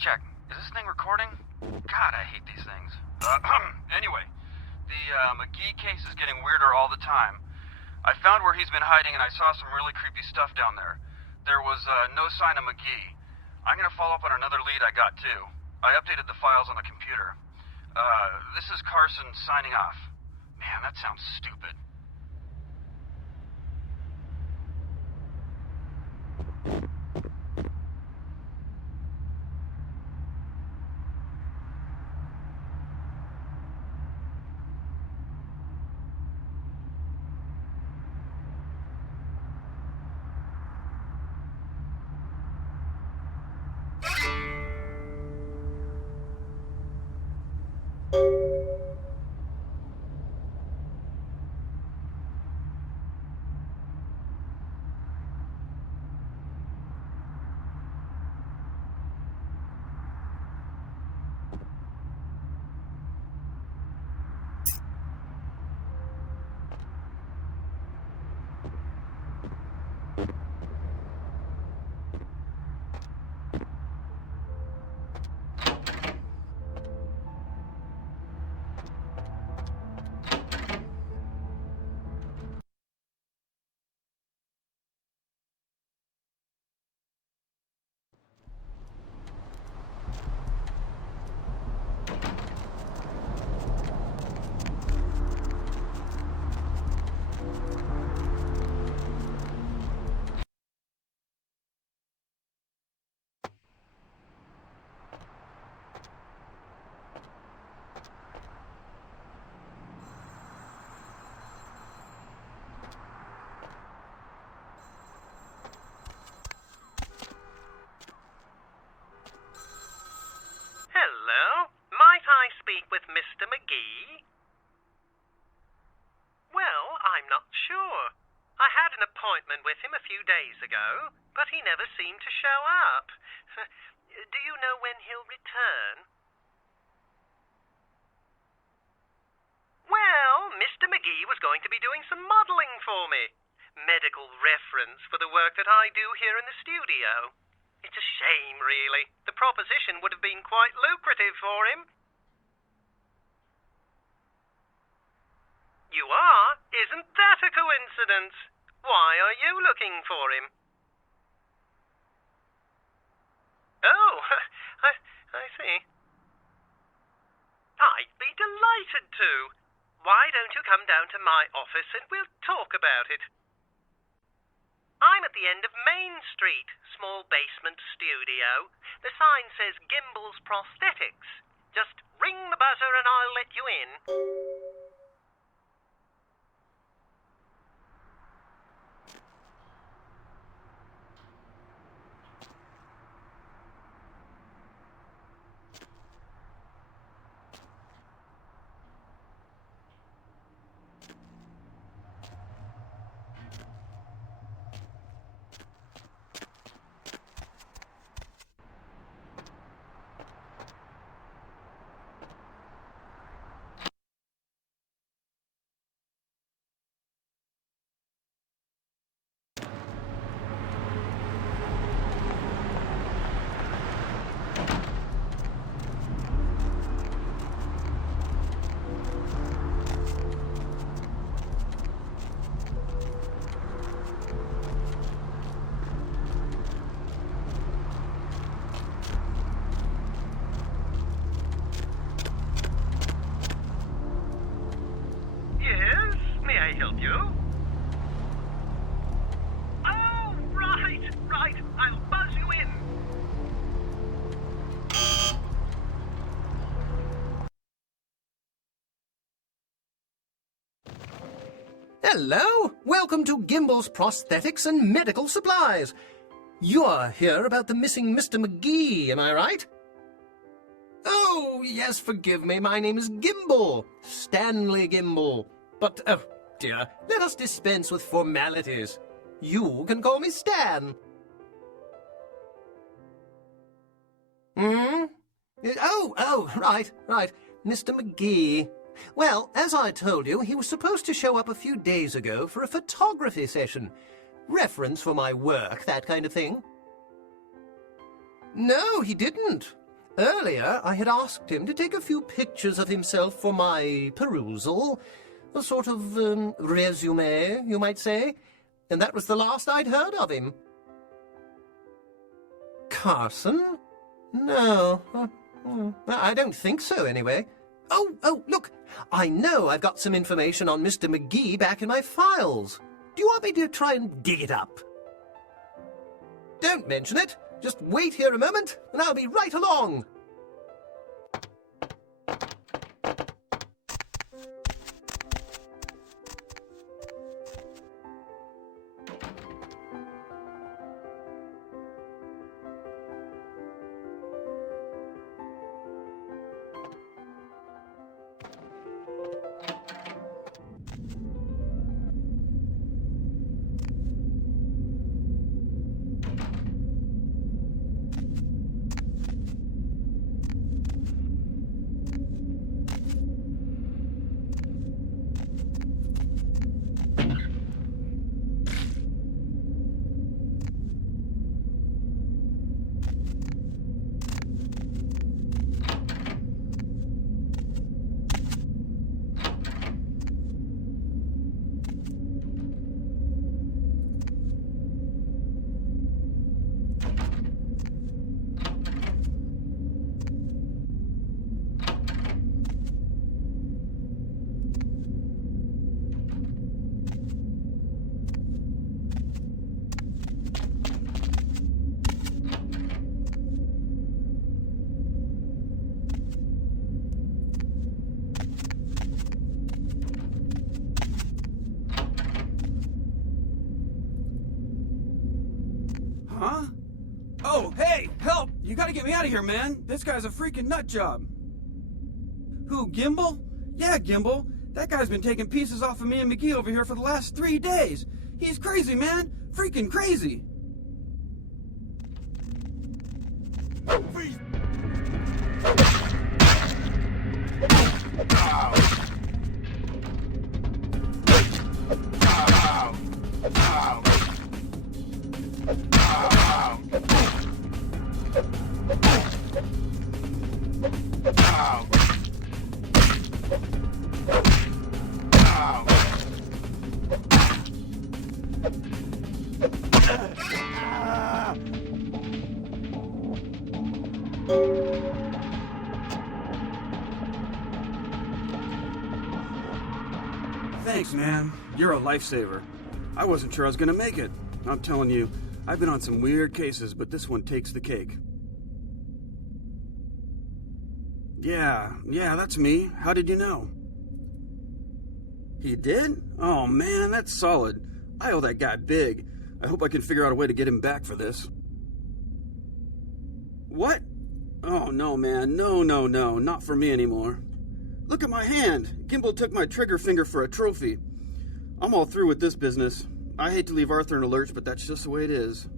Check. Is this thing recording? God, I hate these things. Anyway, the McGee case is getting weirder all the time. I found where he's been hiding and I saw some really creepy stuff down there. There was no sign of McGee. I'm gonna follow up on another lead I got too. I updated the files on the computer. This is Carson signing off. Man, that sounds stupid. Hello? Might I speak with Mr. McGee? Well, I'm not sure. I had an appointment with him a few days ago, but he never seemed to show up. Do you know when he'll return? Well, Mr. McGee was going to be doing some modelling for me. Medical reference for the work that I do here in the studio. It's a shame, really. The proposition would have been quite lucrative for him. You are? Isn't that a coincidence? Why are you looking for him? Oh, I see. I'd be delighted to. Why don't you come down to my office and we'll talk about it? I'm at the end of Main Street, small basement studio. The sign says Gimble's Prosthetics. Just ring the buzzer and I'll let you in. Hello! Welcome to Gimble's Prosthetics and Medical Supplies. You're here about the missing Mr. McGee, am I right? Oh, yes, forgive me. My name is Gimble. Stanley Gimble. But, oh, dear, let us dispense with formalities. You can call me Stan. Right. Mr. McGee. Well, as I told you, he was supposed to show up a few days ago for a photography session. Reference for my work, that kind of thing. No, he didn't. Earlier, I had asked him to take a few pictures of himself for my perusal. A sort of resume, you might say. And that was the last I'd heard of him. Carson? No. I don't think so, anyway. Oh, look. I know I've got some information on Mr. McGee back in my files. Do you want me to try and dig it up? Don't mention it. Just wait here a moment, and I'll be right along. Huh? Oh, hey, help! You gotta get me out of here, man. This guy's a freaking nut job. Who, Gimble? Yeah, Gimble. That guy's been taking pieces off of me and McGee over here for the last 3 days. He's crazy, man. Freaking crazy. Thanks, man. You're a lifesaver. I wasn't sure I was gonna make it. I'm telling you, I've been on some weird cases, but this one takes the cake. Yeah, that's me. How did you know? He did? Oh man, that's solid. I owe that guy big. I hope I can figure out a way to get him back for this. What? Oh no, man. No, not for me anymore. Look at my hand. Gimble took my trigger finger for a trophy. I'm all through with this business. I hate to leave Arthur in a lurch, but that's just the way it is.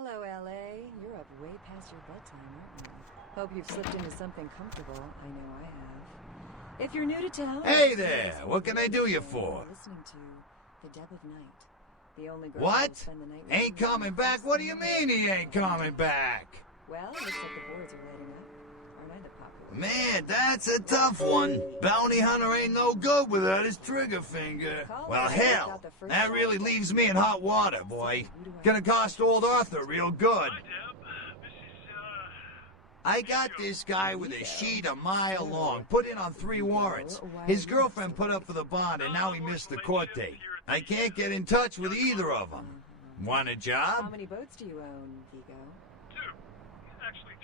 Hello, LA. You're up way past your bedtime, aren't you? Hope you've slipped into something comfortable. I know I have. If you're new to town... Hey there! What can I do you for? Listening to The Deb of Night. The only girl What? who'll spend the night with Ain't you. coming back? What do you mean he ain't coming back? Well, it looks like the boards are lighting up. Aren't I the popular? Man, that's a tough one. Bounty hunter ain't no good without his trigger finger. Well, hell, that really leaves me in hot water, boy. Gonna cost old Arthur real good. I got this guy with a sheet a mile long, put in on 3 warrants. His girlfriend put up for the bond, and now he missed the court date. I can't get in touch with either of them. Want a How job? many boats do you own, Vigo? 2. Actually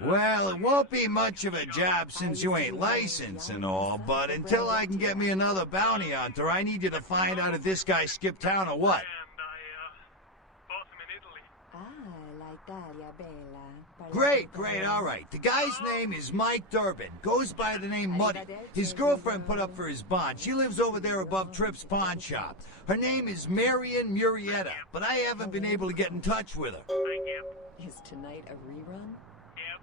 3. Well, it won't be much of a job since you ain't licensed and all, but until I can get me another bounty hunter, I need you to find out if this guy skipped town or what. And I bought him in Italy. Ah, l'Italia bella. Great, all right. The guy's name is Mike Durbin. Goes by the name Muddy. His girlfriend put up for his bond. She lives over there above Tripp's pawn shop. Her name is Marion Murrieta, but I haven't been able to get in touch with her. Is tonight a rerun?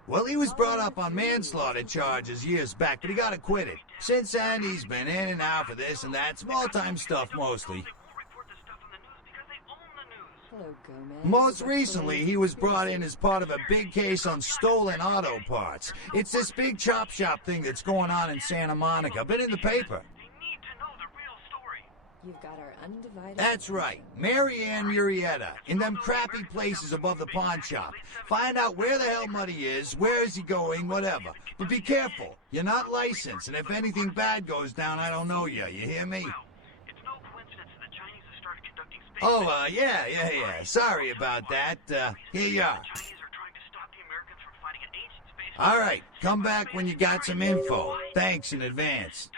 Well, he was brought up on manslaughter charges years back, but he got acquitted. Since then, he's been in and out for this and that, small-time stuff mostly. Hello, Gomez. Most recently, he was brought in as part of a big case on stolen auto parts. It's this big chop shop thing that's going on in Santa Monica. Been in the paper. You've got our undivided... That's right. Marianne Murrieta. In them crappy places above the pawn shop. Find out where the hell Muddy is, where is he going, whatever. But be careful. You're not licensed, and if anything bad goes down, I don't know you. You hear me? Oh, yeah. Sorry about that. Here you are. All right, come back when you got some info. Thanks in advance.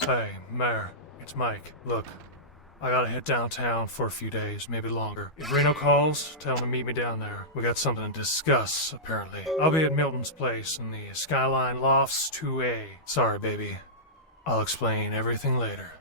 Hey, Mayor, it's Mike. Look, I gotta head downtown for a few days, maybe longer. If Reno calls, tell him to meet me down there. We got something to discuss, apparently. I'll be at Milton's place in the Skyline Lofts 2A. Sorry, baby. I'll explain everything later.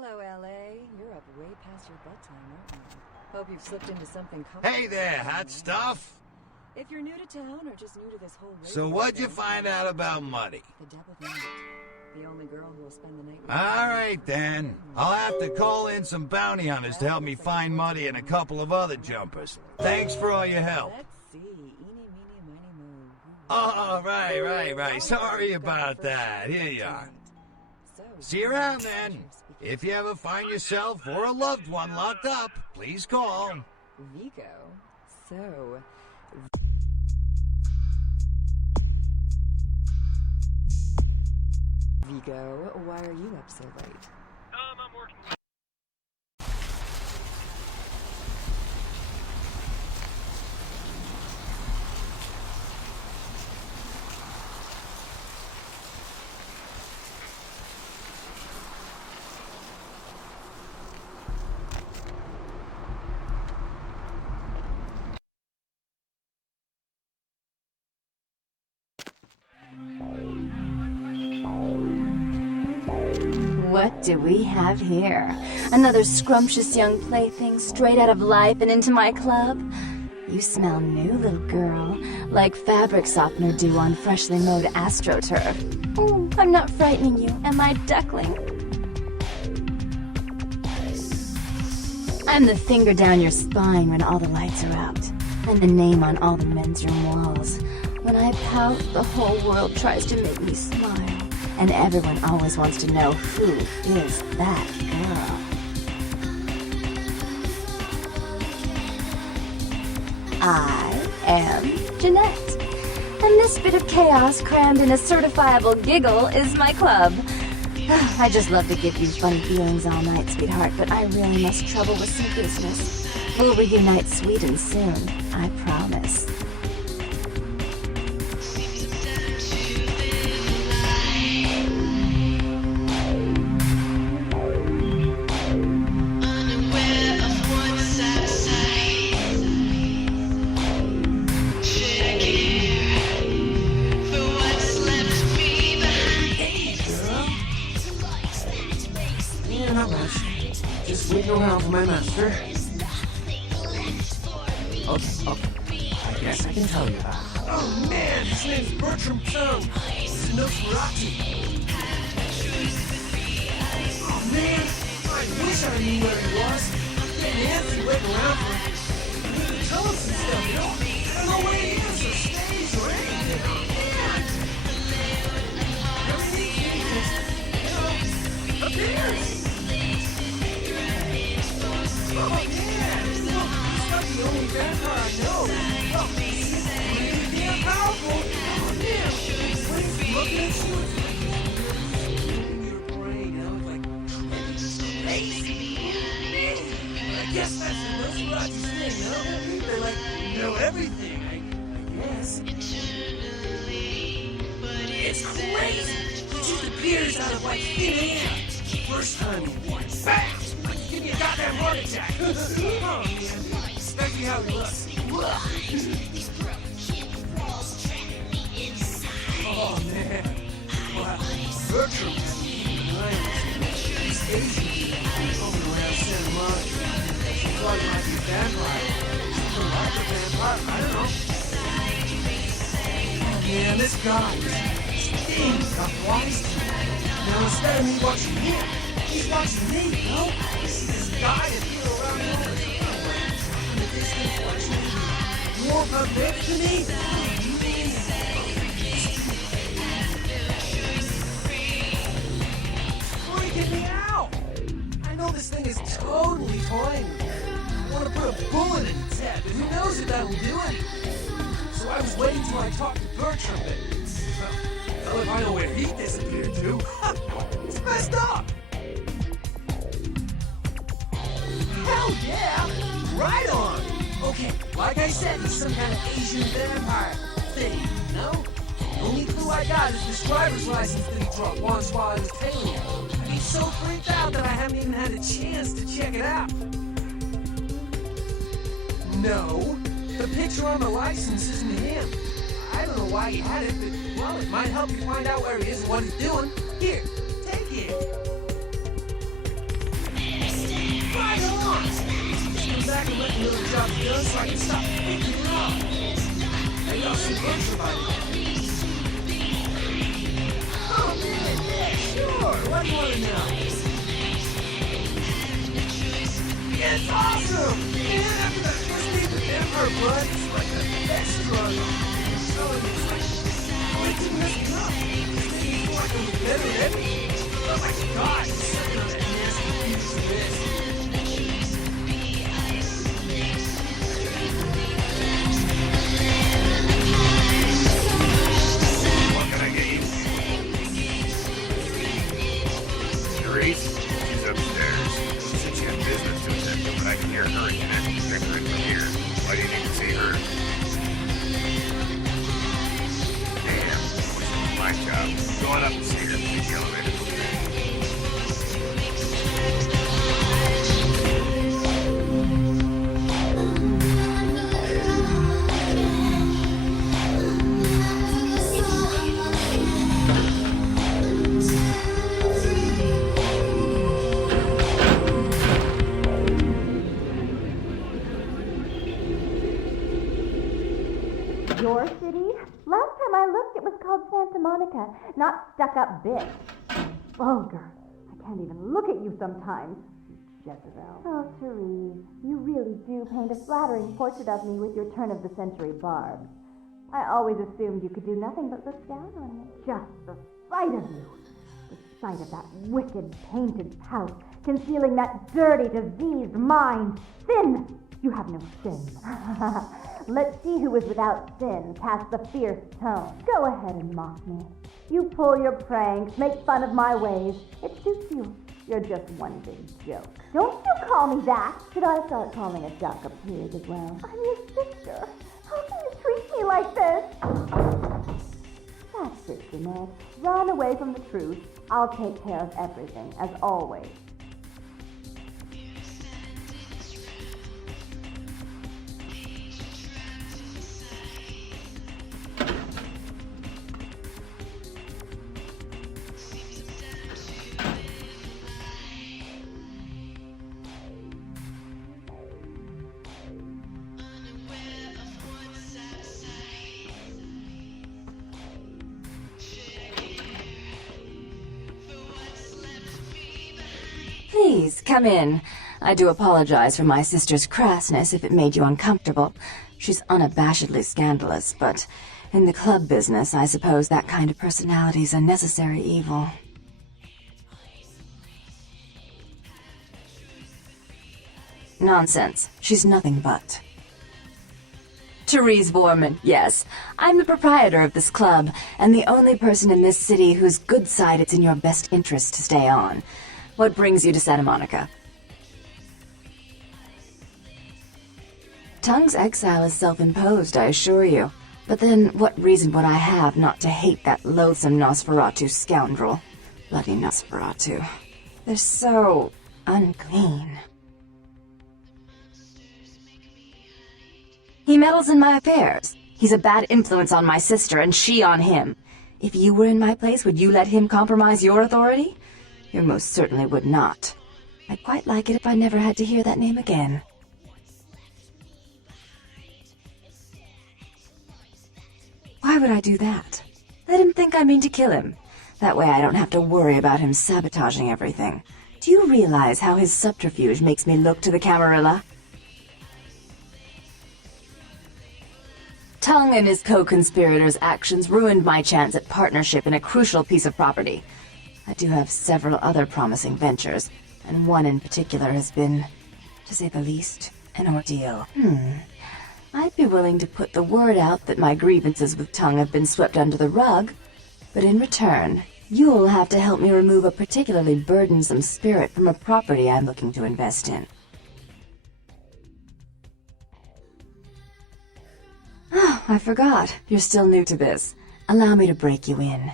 Hello, LA. You're up way past your bedtime, aren't you? Hope you've slipped into something comfortable. Hey there, hot stuff. If you're new to town or just new to this whole So radio what'd you thing, find out about Muddy? The devil knight. The only girl who will spend the night with All right, then. I'll have to call in some bounty hunters to help me find Muddy and a couple of other jumpers. Thanks for all your help. Let's see. Eeny, meeny, miny, moe. Oh, right. Sorry about that. Here you are. See you around, then. If you ever find yourself or a loved one locked up, please call. Vigo. So... Vigo, why are you up so late? I'm working. What do we have here? Another scrumptious young plaything straight out of life and into my club? You smell new, little girl, like fabric softener dew on freshly mowed astroturf. Oh, I'm not frightening you, am I, duckling? I'm the finger down your spine when all the lights are out, and the name on all the men's room walls. When I pout, the whole world tries to make me smile. And everyone always wants to know who is that girl. I am Jeanette. And this bit of chaos crammed in a certifiable giggle is my club. I just love to give you funny feelings all night, sweetheart, but I really must trouble with some business. We'll reunite sweet and soon, I promise. Around for my master. Okay. I guess I can tell you about it. Oh man, his name's Bertram Poe. He's a Nosferatu. Oh man, I wish I knew where he was. Getting antsy waiting around for him. He didn't tell us and stuff, you know? I don't know where he is or stays or anything. Everything he just, appears. Oh, yeah! He's not the only vampire I know. Oh, he's really damn powerful. Oh, damn! When he's looking at you, your brain, you know, it's like crazy. I guess that's the Nosferatu's thing, you know? They, like, know everything, I guess. It's crazy! He just appears out of, like, thin air. First time he went back! Give me a goddamn heart attack! Oh, man. Especially how he looks. Oh, man. Wow. Bertram. He's Asian. Roaming around Santa Monica. He thought he might be a vampire. Or like a vampire. I don't know. Oh, man, this guy stinks. Got wise to me. Now, instead of me watching him, he's watching me, you know? This guy is here around the corner. In the distance, watching me. More of a bitch to me? Freaking me out! I know this thing is totally toying with me. I want to put a bullet in its head, but who knows if that'll do anything. So I was waiting till I talked to Bertram a bit. Well, if I know where he disappeared to, it's messed up! Hell yeah! Right on! Okay, like I said, he's some kind of Asian vampire thing, you know? The only clue I got is this driver's license that he dropped once while I was tailing him. He's so freaked out that I haven't even had a chance to check it out. No, the picture on the license isn't him. I don't know why he had it, but, well, it might help you find out where he is and what he's doing. Here, take it. Right on! Just come back and let the little job be done so I can stop picking her up. Maybe I'll see lunch about it. Oh man, yeah, sure. What do you want to know? It's awesome! Man, after that first day with Denver, bud, it's like the best drug. So it's like, wait to mess me up. Maybe before I can be better at everything. Oh my god, sucking on that nasty piece of this. What can I get you? Therese? She's upstairs. Said she had business to attend to, but I can hear her and Jeanette bickering from here. Why do you need to see her? Damn, what's my job? Going up to see her. Take the elevator. Your city? Last time I looked, it was called Santa Monica, not stuck-up bitch. Vulgar. I can't even look at you sometimes. Jezebel. Oh, Therese, you really do paint a flattering portrait of me with your turn-of-the-century barbs. I always assumed you could do nothing but look down on me. Just the sight of you. The sight of that wicked painted pout, concealing that dirty, diseased mind. Sin! You have no shame. Let's see who is without sin, past the fierce tone. Go ahead and mock me. You pull your pranks, make fun of my ways. It suits you. You're just one big joke. Don't you call me that. Should I start calling a duck a pig as well? I'm your sister. How can you treat me like this? That's it, Jeanette. Run away from the truth. I'll take care of everything, as always. Please, come in. I do apologize for my sister's crassness if it made you uncomfortable. She's unabashedly scandalous, but in the club business, I suppose that kind of personality's a necessary evil. Nonsense. She's nothing but. Therese Vorman, yes. I'm the proprietor of this club, and the only person in this city whose good side it's in your best interest to stay on. What brings you to Santa Monica? Tongue's exile is self-imposed, I assure you. But then, what reason would I have not to hate that loathsome Nosferatu scoundrel? Bloody Nosferatu. They're so unclean. He meddles in my affairs. He's a bad influence on my sister, and she on him. If you were in my place, would you let him compromise your authority? You most certainly would not. I'd quite like it if I never had to hear that name again. Why would I do that? Let him think I mean to kill him. That way I don't have to worry about him sabotaging everything. Do you realize how his subterfuge makes me look to the Camarilla? Tongue and his co-conspirators' actions ruined my chance at partnership in a crucial piece of property. I do have several other promising ventures, and one in particular has been, to say the least, an ordeal. I'd be willing to put the word out that my grievances with Tongue have been swept under the rug, but in return, you'll have to help me remove a particularly burdensome spirit from a property I'm looking to invest in. Oh, I forgot. You're still new to this. Allow me to break you in.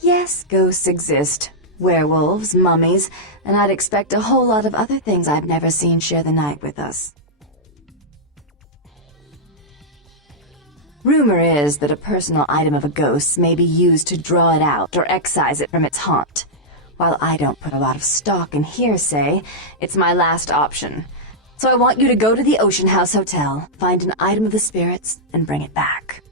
Yes, ghosts exist. Werewolves, mummies, and I'd expect a whole lot of other things I've never seen share the night with us. Rumor is that a personal item of a ghost's may be used to draw it out or excise it from its haunt. While I don't put a lot of stock in hearsay, it's my last option. So I want you to go to the Ocean House Hotel, find an item of the spirits, and bring it back.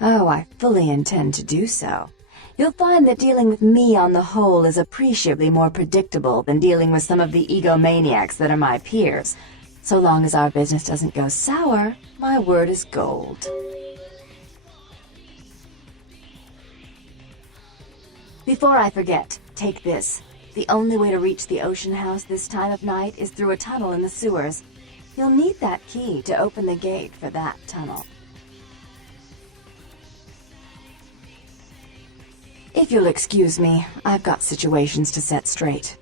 Oh, I fully intend to do so. You'll find that dealing with me on the whole is appreciably more predictable than dealing with some of the egomaniacs that are my peers. So long as our business doesn't go sour, my word is gold. Before I forget, take this. The only way to reach the Ocean House this time of night is through a tunnel in the sewers. You'll need that key to open the gate for that tunnel. If you'll excuse me, I've got situations to set straight.